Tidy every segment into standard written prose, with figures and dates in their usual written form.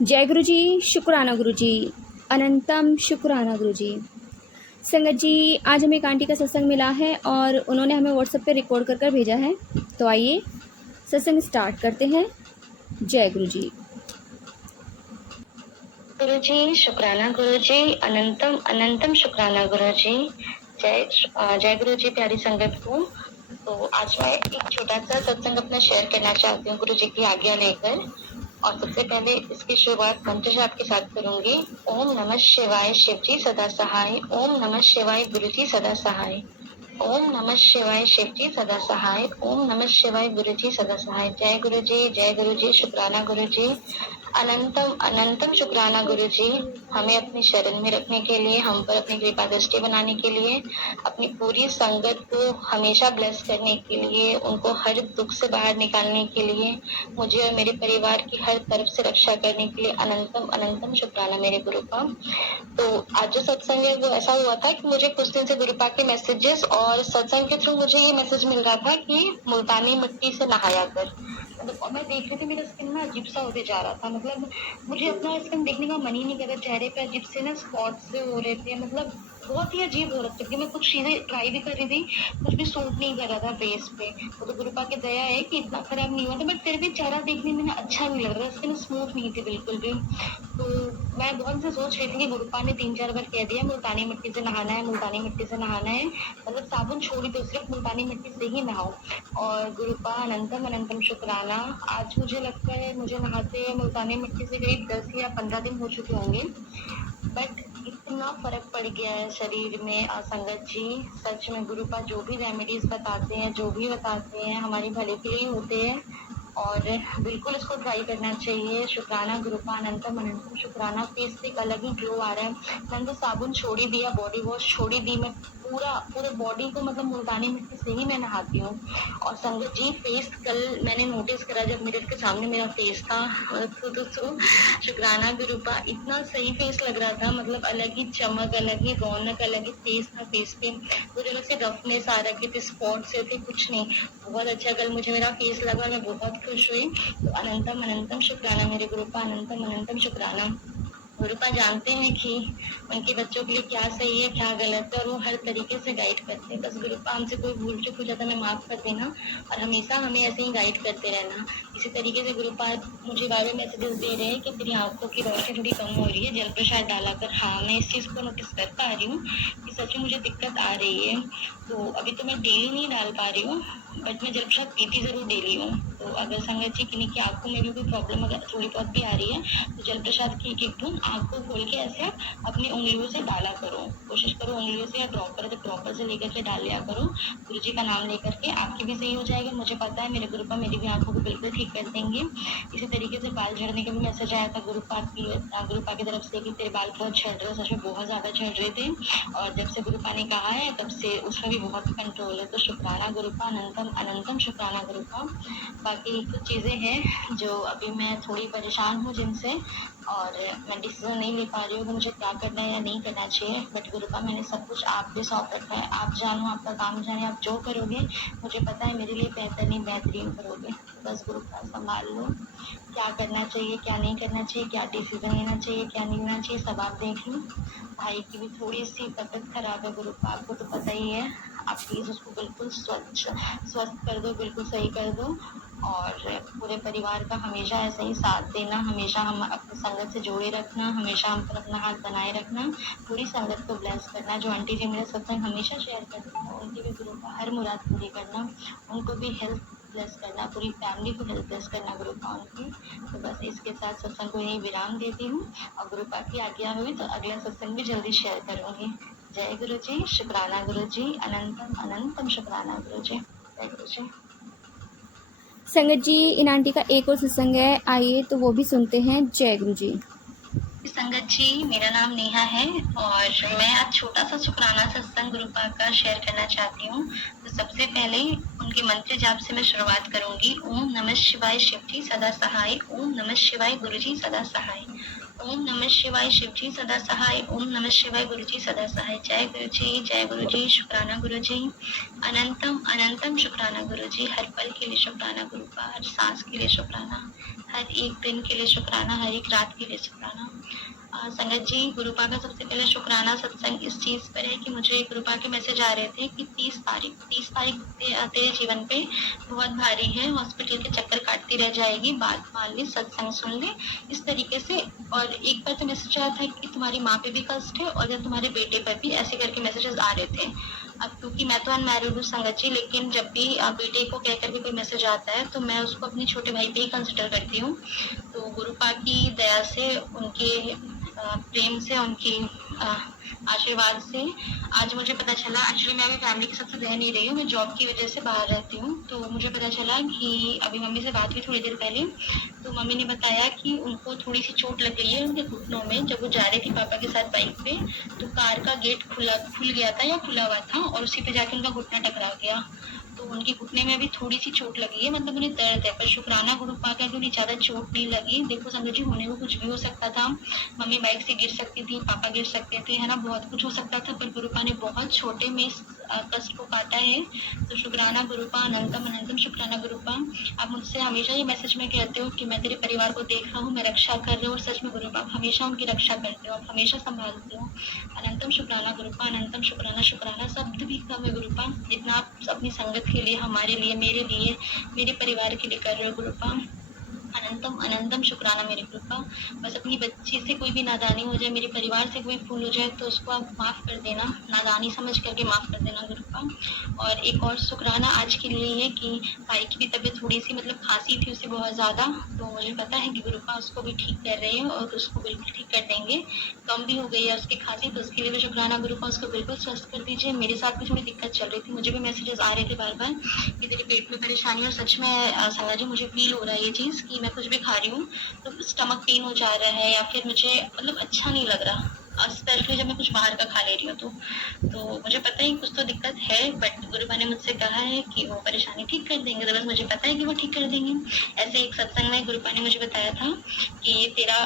जय गुरु जी, शुक्राना गुरु जी, अनंतम शुक्राना गुरु जी। संगत जी, आज हमें एक आंटी का सत्संग मिला है और उन्होंने हमें व्हाट्सएप पे रिकॉर्ड कर कर भेजा है। तो आइए सत्संग स्टार्ट करते हैं। जय गुरु जी। गुरु जी, शुक्राना गुरु जी, अनंतम अनंतम शुक्राना गुरु जी। जय गुरु जी प्यारी संगत को। तो आज मैं एक छोटा सा सत्संग अपना शेयर करना चाहती हूँ गुरु जी की आज्ञा लेकर। और सबसे पहले इसकी शुरुआत मंत्र जाप के साथ करूंगी। ओम नमः शिवाय शिव जी सदा सहाय, ओम नमः शिवाय गुरु जी सदा सहाय, ओम नमः शिवाय शिव जी सदा सहाय, ओम नमः शिवाय गुरु जी सदा सहाय। जय गुरु जी, शुक्राना गुरु जी, अनंतम अनंतम शुक्राना गुरु जी। हमें अपनी शरण में रखने के लिए, हम पर अपनी कृपा दृष्टि बनाने के लिए, अपनी पूरी संगत को हमेशा ब्लेस करने के लिए, उनको हर दुख से बाहर निकालने के लिए, मुझे और मेरे परिवार की हर तरफ से रक्षा करने के लिए अनंतम अनंतम शुक्राना मेरे गुरु का। तो आज जो सत्संग है वो ऐसा हुआ था कि मुझे कुछ दिन से गुरुपा के मैसेजेस और सत्संग के थ्रू मुझे ये मैसेज मिल रहा था कि मुल्तानी मिट्टी से नहाया कर। मतलब और मैं देख रही थी मेरा स्किन ना अजीब सा होते जा रहा था। मतलब मुझे अपना स्किन देखने का मन ही नहीं कर रहा, चेहरे पे अजीब से ना स्पॉट्स से हो रहे थे। मतलब बहुत ही अजीब हो रहा था। मैं कुछ चीजें ट्राई भी कर रही थी, कुछ भी सूट नहीं कर रहा था फेस पे। वो तो गुरुपा की दया है कि इतना खराब नहीं हुआ था, बट फिर भी चेहरा देखने में ना अच्छा नहीं लग रहा, स्किन स्मूथ नहीं थी बिल्कुल भी। तो मैं बहुत से सोच रही थी कि गुरुपा ने 3-4 बार कह दिया मुल्तानी मिट्टी से नहाना है, मुल्तानी मिट्टी से नहाना है, मतलब साबुन छोड़ दो, सिर्फ मुल्तानी मिट्टी से ही नहाओ। और गुरुपा अनंतम अनंतम शुक्राना। आज मुझे लगता है मुझे नहाते मुल्तानी मिट्टी से करीब 10 या 15 दिन हो चुके होंगे, बट इतना फर्क पड़ गया है शरीर में। संगत जी, सच में गुरुपा जो भी रेमेडीज बताते हैं, जो भी बताते हैं, हमारी भले के लिए होते हैं और बिल्कुल इसको ट्राई करना चाहिए। शुक्राना गुरुपा, अनंतम अनंतम शुक्राना। फेस पे एक अलग ही ग्लो आ रहा है। मैंने तो साबुन छोड़ ही दिया, बॉडी वॉश छोड़ ही दी। मैं पूरे बॉडी को मतलब मुल्तानी मिट्टी से ही मैं नहाती हूँ। और संगत जी, फेस कल मैंने नोटिस करा जब मिरर के सामने मेरा फेस था, तो शुक्राना गुरुपा, इतना सही फेस लग रहा था। मतलब अलग ही चमक, अलग ही रौनक, अलग ही फेस था फेस पे। मुझे अलग से रफनेस आ रखे थे, स्पॉट्स थे, कुछ नहीं। बहुत अच्छा कल मुझे मेरा फेस लगा, मैं बहुत खुश हुई। तो अनंतम अनंतम शुक्राना मेरे गुरुपा, अनंतम अनंतम शुक्राना। गुरुपा जानते हैं कि उनके बच्चों के लिए क्या सही है, क्या गलत है, और वो हर तरीके से गाइड करते हैं। बस गुरुपा हमसे कोई भूल चूक हो जाता है, हमें माफ कर देना और हमेशा हमें ऐसे ही गाइड करते रहना। इसी तरीके से गुरुपा मुझे बार बार मैसेजेस दे रहे हैं कि तेरी आंखों की रोशनी थोड़ी कम हो रही है, जल प्रसाद डाला कर। हाँ, मैं इस चीज को नोटिस कर पा रही हूँ कि सच में मुझे दिक्कत आ रही है। तो अभी तो मैं डेली नहीं डाल पा रही हूँ, बट मैं जल प्रसाद पीती जरूर डेली हूँ। तो अगर संगत जी किन्हीं की आंखों में भी कोई प्रॉब्लम अगर थोड़ी बहुत भी आ रही है, तो जल प्रसाद की एक बूंद आंख को खोल के ऐसे अपनी उंगलियों से डाला करो। कोशिश करो उंगलियों से या ड्रॉपर से लेकर के डाल लिया करो। गुरु जी का नाम लेकर के आपकी भी सही हो जाएगी। मुझे पता है मेरे गुरुपा मेरी भी आंखों को बिल्कुल ठीक कर देंगे। इसी तरीके से बाल झड़ने का भी मैसेज आया था गुरुपा की तरफ से कि तेरे बाल बहुत झड़ रहे, सच में बहुत ज्यादा झड़ रहे थे। और जब से गुरुपा ने कहा है तब से उसमें भी बहुत कंट्रोल है। तो शुक्राना गुरुपा, अनंतम अनंतम शुक्राना गुरुपा। बाकी कुछ चीजें हैं जो अभी मैं थोड़ी परेशान हूँ जिनसे, और मैं डिसीजन नहीं ले पा रही हूँ कि मुझे क्या करना है या नहीं करना चाहिए। बट गुरुपा, मैंने सब कुछ आप पे सौंप रखा है। आप जानो, आपका काम जाने, आप जो करोगे मुझे पता है मेरे लिए बेहतर नहीं बेहतरीन करोगे। बस गुरुपा संभाल लो, क्या करना चाहिए, क्या नहीं करना चाहिए, क्या डिसीजन लेना चाहिए, क्या नहीं लेना चाहिए, सब आप देख लो। भाई की भी थोड़ी सी तबीयत खराब है गुरुपा, आपको तो पता ही है। आप प्लीज उसको बिल्कुल स्वस्थ कर दो, बिल्कुल सही कर दो। और पूरे परिवार का हमेशा ऐसे ही साथ देना, हमेशा हम अपनी संगत से जोड़े रखना, हमेशा हम पर अपना हाथ बनाए रखना, पूरी संगत को ब्लेस करना। जो आंटी जी मेरे सत्संग हमेशा शेयर करती हैं, उनकी भी गुरु का हर मुराद पूरी करना, उनको भी हेल्थ ब्लेस करना, पूरी फैमिली को हेल्प ब्लेस करना गुरुपा उनकी। तो बस इसके साथ सत्संग को यही विराम देती हूँ, और गुरुपा की आज्ञा हुई तो अगला सत्संग भी जल्दी शेयर करूंगी। जय गुरु जी, शुक्राना गुरु जी, अनंतम अनंतम शुक्राना गुरु जी। जय गुरु जी। संगत जी, इन आंटी का एक और सत्संग है, आइए तो वो भी सुनते हैं। जय गुरु जी। संगत जी, मेरा नाम नेहा है और मैं आज छोटा सा शुक्राना सत्संग गुरुपा का शेयर करना चाहती हूँ। तो सबसे पहले उनके मंत्र जाप से मैं शुरुआत करूंगी। ओम नमः शिवाय शिवजी सदा सहाय, ओम नमः शिवाय गुरुजी सदा सहाय, ओम नमः शिवाय शिवजी सदा सहाय, ओम नमः शिवाय गुरुजी सदा सहाय। जय गुरुजी, शुक्राना गुरुजी, अनंतम अनंतम शुक्राना गुरुजी। हर पल के लिए शुक्राना गुरुपा, हर सांस के लिए शुक्राना, हर एक दिन के लिए शुक्राना, हर एक रात के लिए शुक्राना। संगत जी, गुरुपा का सबसे पहले शुक्राना सत्संग इस चीज पर है कि मुझे गुरुपा के मैसेज आ रहे थे कि 30 तारीख तेरे जीवन पे बहुत भारी है, हॉस्पिटल के चक्कर काटती रह जाएगी, बात मान ले, सत्संग सुन ले, इस तरीके से। और एक बार तो मैसेज आया था कि तुम्हारी माँ पे भी कष्ट है और या तुम्हारे बेटे पर भी, ऐसे करके मैसेजेस आ रहे थे। अब क्योंकि मैं तो अनमैरिड हूँ संगत जी, लेकिन जब भी बेटे को कह करके कोई मैसेज आता है तो मैं उसको अपने छोटे भाई पे ही कंसिडर करती हूँ। तो गुरुपा की दया से, उनके प्रेम से, उनकी आशीर्वाद से आज मुझे पता चला। एक्चुअली मैं अभी फैमिली के साथ रह नहीं रही हूँ, मैं जॉब की वजह से बाहर रहती हूँ। तो मुझे पता चला कि अभी मम्मी से बात हुई थोड़ी देर पहले, तो मम्मी ने बताया कि उनको थोड़ी सी चोट लग गई है उनके घुटनों में। जब वो जा रही थी पापा के साथ बाइक पे, तो कार का गेट खुल गया था या खुला हुआ था और उसी पे जाके उनका घुटना टकरा गया। तो उनके घुटने में अभी थोड़ी सी चोट लगी है, मतलब उन्हें दर्द है। पर शुक्राना गुरुपा का उन्हें ज्यादा चोट नहीं लगी। देखो संगत जी, होने को कुछ भी हो सकता था, मम्मी बाइक से गिर सकती थी, पापा गिर सकते थे, है ना, बहुत कुछ हो सकता था, पर गुरुपा ने बहुत छोटे में इस कष्ट को काटा है। तो शुक्राना गुरुपा, अनंतम अनंतम शुक्राना गुरुपा। आप मुझसे हमेशा ये मैसेज में कहते हो कि मैं तेरे परिवार को देख रहा हूँ, मैं रक्षा कर रही हूँ, और सच में गुरुपा आप हमेशा उनकी रक्षा करते हो, आप हमेशा संभालते हो। अनंतम शुक्राना गुरुपा, अनंतम शुक्राना। शुक्राना शब्द भी कम है गुरुपा, जितना आप अपनी संगत के लिए, हमारे लिए, मेरे लिए, मेरे परिवार के लिए कर रहे हो गुरुपा। अनंतम अनंतम शुक्राना मेरे गुरुपा। बस अपनी बच्ची से कोई भी नादानी हो जाए, मेरे परिवार से कोई भूल हो जाए, तो उसको आप माफ़ कर देना, नादानी समझ करके माफ़ कर देना गुरुपा। और एक और शुक्राना आज के लिए है कि भाई की भी तबीयत थोड़ी सी, मतलब खांसी थी उसे बहुत ज़्यादा, तो मुझे पता है कि गुरुपा उसको भी ठीक कर रहे हैं और उसको बिल्कुल ठीक कर देंगे। कम भी हो गई है उसकी खांसी, तो उसके लिए भी शुक्राना गुरुपा, उसको बिल्कुल स्वस्थ कर दीजिए। मेरे साथ भी थोड़ी दिक्कत चल रही थी, मुझे भी मैसेजेस आ रहे थे बार बार कि तेरे पेट में परेशानी, और सच में संगा जी मुझे फील हो रहा है ये चीज़ कि मैं कुछ भी खा रही हूँ तो स्टमक पेन हो जा रहा है, या फिर मुझे मतलब अच्छा नहीं लग रहा, स्पेशली जब मैं कुछ बाहर का खा ले रही हूँ तो मुझे पता है कुछ तो दिक्कत है, बट गुरुपा ने मुझसे कहा है कि वो परेशानी ठीक कर देंगे, तो बस मुझे पता है कि वो ठीक कर देंगे। ऐसे एक सत्संग में गुरुपा ने मुझे बताया था कि तेरा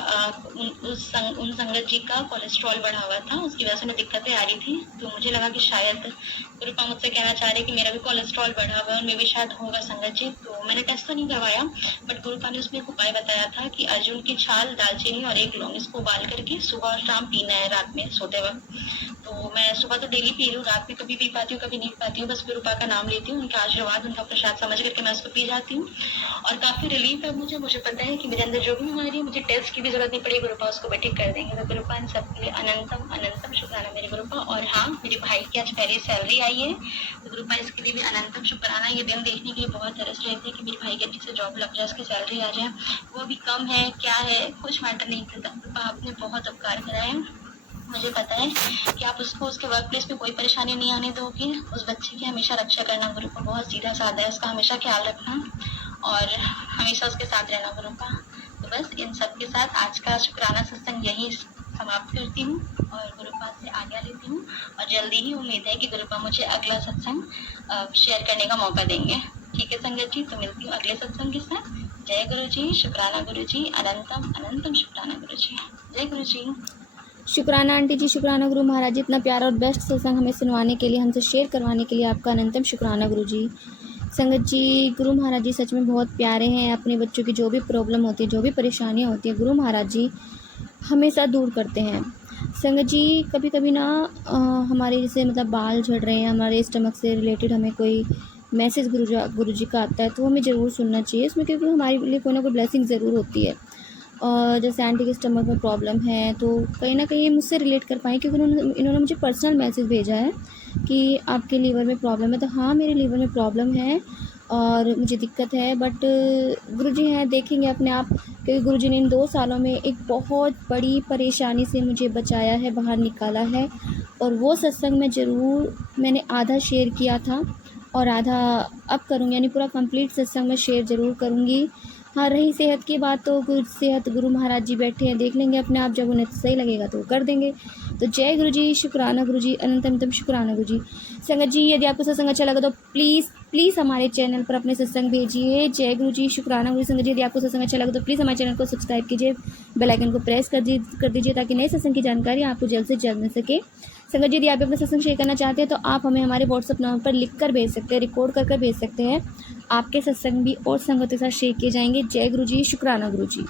उन संगत जी का कोलेस्ट्रॉल बढ़ा हुआ था, उसकी वजह से मैं दिक्कतें आ रही थी। तो मुझे लगा कि शायद गुरुपा मुझसे कहना चाह रहे कि मेरा भी कोलेस्ट्रॉल बढ़ा हुआ है और मैं भी शायद होगा संगत जी। तो मैंने टेस्ट तो नहीं करवाया, बट गुरुपा ने उसमें एक उपाय बताया था कि अर्जुन की छाल, दालचीनी और एक लौंग, इसको उबाल करके सुबह और शाम पीना है रात में सोते वक्त। तो मैं सुबह तो डेली पी रही हूँ, रात में कभी पी पाती हूँ कभी नहीं पाती हूँ, बस गुरुपा का नाम लेती हूँ, उनका आशीर्वाद, उनका प्रसाद समझ करके मैं उसको पी जाती हूँ और काफी रिलीफ है मुझे पता है कि मेरे अंदर जो भी बीमारी है, मुझे टेस्ट की भी जरूरत नहीं पड़ी, गुरुपा उसको भी ठीक कर देंगे। तो गुरुपा इन सबके लिए अनंतम अनंतम शुक्राना मेरे गुरुपा। और हाँ, मेरे भाई की आज पहली सैलरी आई है, तो गुरुपा इसके लिए भी अनंतम शुक्राना। ये दिन देखने के लिए बहुत तरस रहे थे कि मेरे भाई की अच्छी से जॉब लग जाए, उसकी सैलरी आ जाए, वो भी कम है क्या है कुछ मैटर नहीं करता, गुरुपा आपने बहुत उपकार करा है। मुझे पता है कि आप उसको उसके वर्क प्लेस में कोई परेशानी नहीं आने दोगे, उस बच्चे की हमेशा रक्षा करना गुरुपा, बहुत सीधा साधा है, उसका हमेशा ख्याल रखना और हमेशा उसके साथ रहना गुरुपा। तो बस इन सब के साथ आज का शुक्राना सत्संग यही समाप्त करती हूँ और गुरुपा से आज्ञा लेती हूँ, और जल्दी ही उम्मीद है कि गुरुपा मुझे अगला सत्संग शेयर करने का मौका देंगे। ठीक है संगत जी, तो मिलती हूँ अगले सत्संग के साथ। जय गुरु जी, शुक्राना गुरु जी, अनंतम अनंतम शुक्राना गुरु जी। जय गुरु जी। शुक्राना आंटी जी, शुक्राना गुरु महाराज जी, इतना प्यारा और बेस्ट सत्संग हमें सुनवाने के लिए, हमसे शेयर करवाने के लिए आपका अनंतम शुक्राना गुरु जी। संगत जी, गुरु महाराज जी सच में बहुत प्यारे हैं। अपने बच्चों की जो भी प्रॉब्लम होती है, जो भी परेशानियाँ होती है, गुरु महाराज जी हमेशा दूर करते हैं। संगत जी, कभी कभी ना हमारे जैसे मतलब बाल झड़ रहे हैं, हमारे स्टमक से रिलेटेड हमें कोई मैसेज गुरु जी का आता है, तो हमें ज़रूर सुनना चाहिए इसमें, क्योंकि हमारे लिए कोई ना कोई ब्लेसिंग ज़रूर होती है। और जैसे आंटी के स्टमक में प्रॉब्लम है, तो कहीं ना कहीं ये मुझसे रिलेट कर पाएँ, क्योंकि इन्होंने मुझे पर्सनल मैसेज भेजा है कि आपके लीवर में प्रॉब्लम है। तो हाँ, मेरे लीवर में प्रॉब्लम है और मुझे दिक्कत है, बट गुरुजी हैं, देखेंगे अपने आप, क्योंकि गुरुजी ने इन 2 सालों में एक बहुत बड़ी परेशानी से मुझे बचाया है, बाहर निकाला है। और वो सत्संग में ज़रूर मैंने आधा शेयर किया था और आधा अब करूँगी, यानी पूरा कंप्लीट सत्संग में शेयर ज़रूर करूँगी। हाँ, रही सेहत की बात तो सेहत गुरु महाराज जी बैठे हैं, देख लेंगे अपने आप, जब उन्हें सही लगेगा तो वो कर देंगे। तो जय गुरु जी, शुक्राना गुरु जी, अनंतम शुक्राना गुरु जी। संगत जी, यदि आपको सत्संग अच्छा लगा तो प्लीज़ हमारे चैनल पर अपने सत्संग भेजिए। जय गुरु जी, शुक्राना गुरु। संगत जी, यदि आपको सत्संग अच्छा लगा तो प्लीज़ हमारे चैनल को सब्सक्राइब कीजिए, बेल आइकन को प्रेस कर दीजिए ताकि नए सत्संग की जानकारी आपको जल्द से जल्द मिल सके। संगत जी, यदि आप अपना सत्संग शेयर करना चाहते हैं तो आप हमें हमारे व्हाट्सअप नंबर पर लिख कर भेज सकते हैं, रिकॉर्ड कर भेज सकते हैं। आपके सत्संग भी और संगत के साथ शेयर किए जाएंगे। जय गुरु जी, शुक्राना गुरु जी।